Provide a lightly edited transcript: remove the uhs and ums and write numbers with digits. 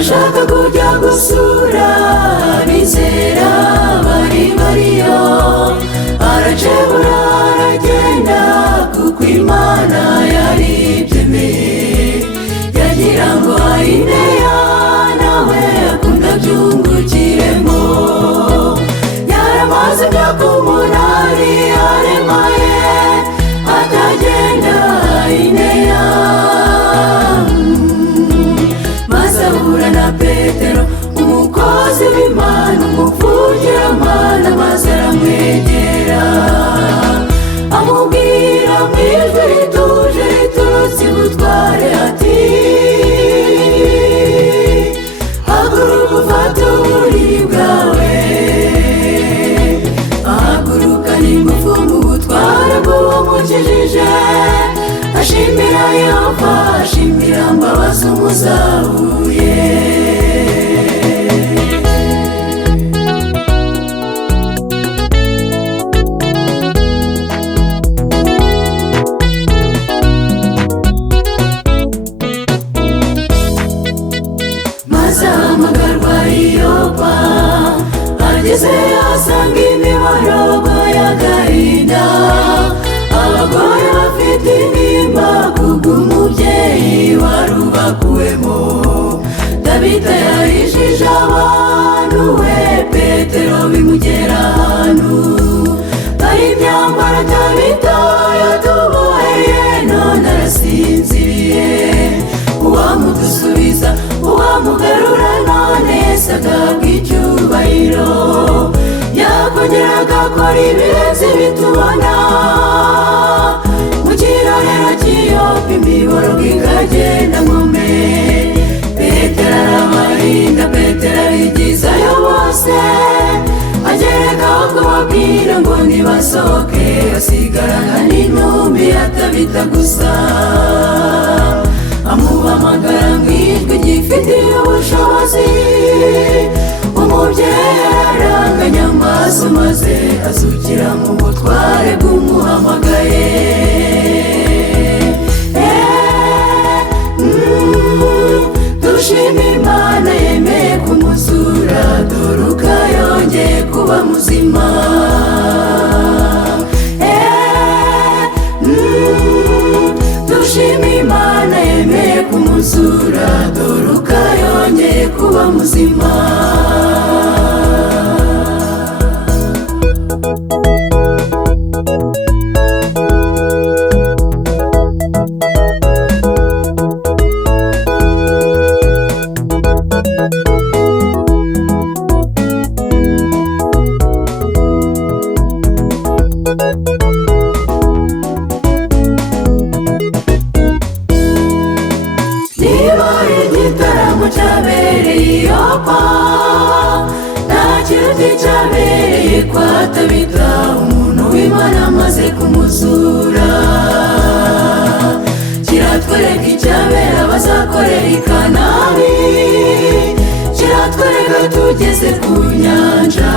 abashaka kujya gusura bizera bariyo aracebura aragenda kuko Imana yari ibyemeye yagira ngo ayineya nawe akunda byungukiremo yaramaze imyaka 8 aremaye atagenda ayineya maze ahura na Petero umukozi w'Imana umuvugiramana maze aramwegera amubwira mu ijwi rituje riturutse ubutware ati haguruka ufate uburiri bwawe ahagurukana ingufu mu butware bw'uwamukijije ashimira Yehova ashimira mbabazi umuzahuye maze ahamagarwa Yopa ageze asanga imiborogo y'agahinda abagore bafite intimba kubw'umubyeyi wari ubakuwemo Tabita yarishije abantu we Petero bimugera ahantu ari imyambaro Tabita yatuboheye none arasinziriye uwamudusubiza uwamugarura none sagabwa icyubahiro yakongera agakora ibirenze bitubona mu kirorero cy'Iyopa imiborogo ikagenda nkome Petero arabarinda Petero abigizayo bose agerekaho kubabwira ngo nibasohoke asigarana n'intumbi ya Tabita gusa amuhamagara ngo ijwi gifitiye ubushobozi umubyeyi araranganya amaso maze azukira mu butware bw'umuhamagaye dushima Imana yemeye kumuzura dore uko yongeye kuba muzima dushima Imana yemeye kumuzura dore uko yongeye kuba muzima cyabereye Yopa nta kiruti cyabereye kwa Tabita umuntu w'Imana amaze kumuzura kiratwereka icyabera abazakorera i Kanani kiratwereka tugeze ku nyanja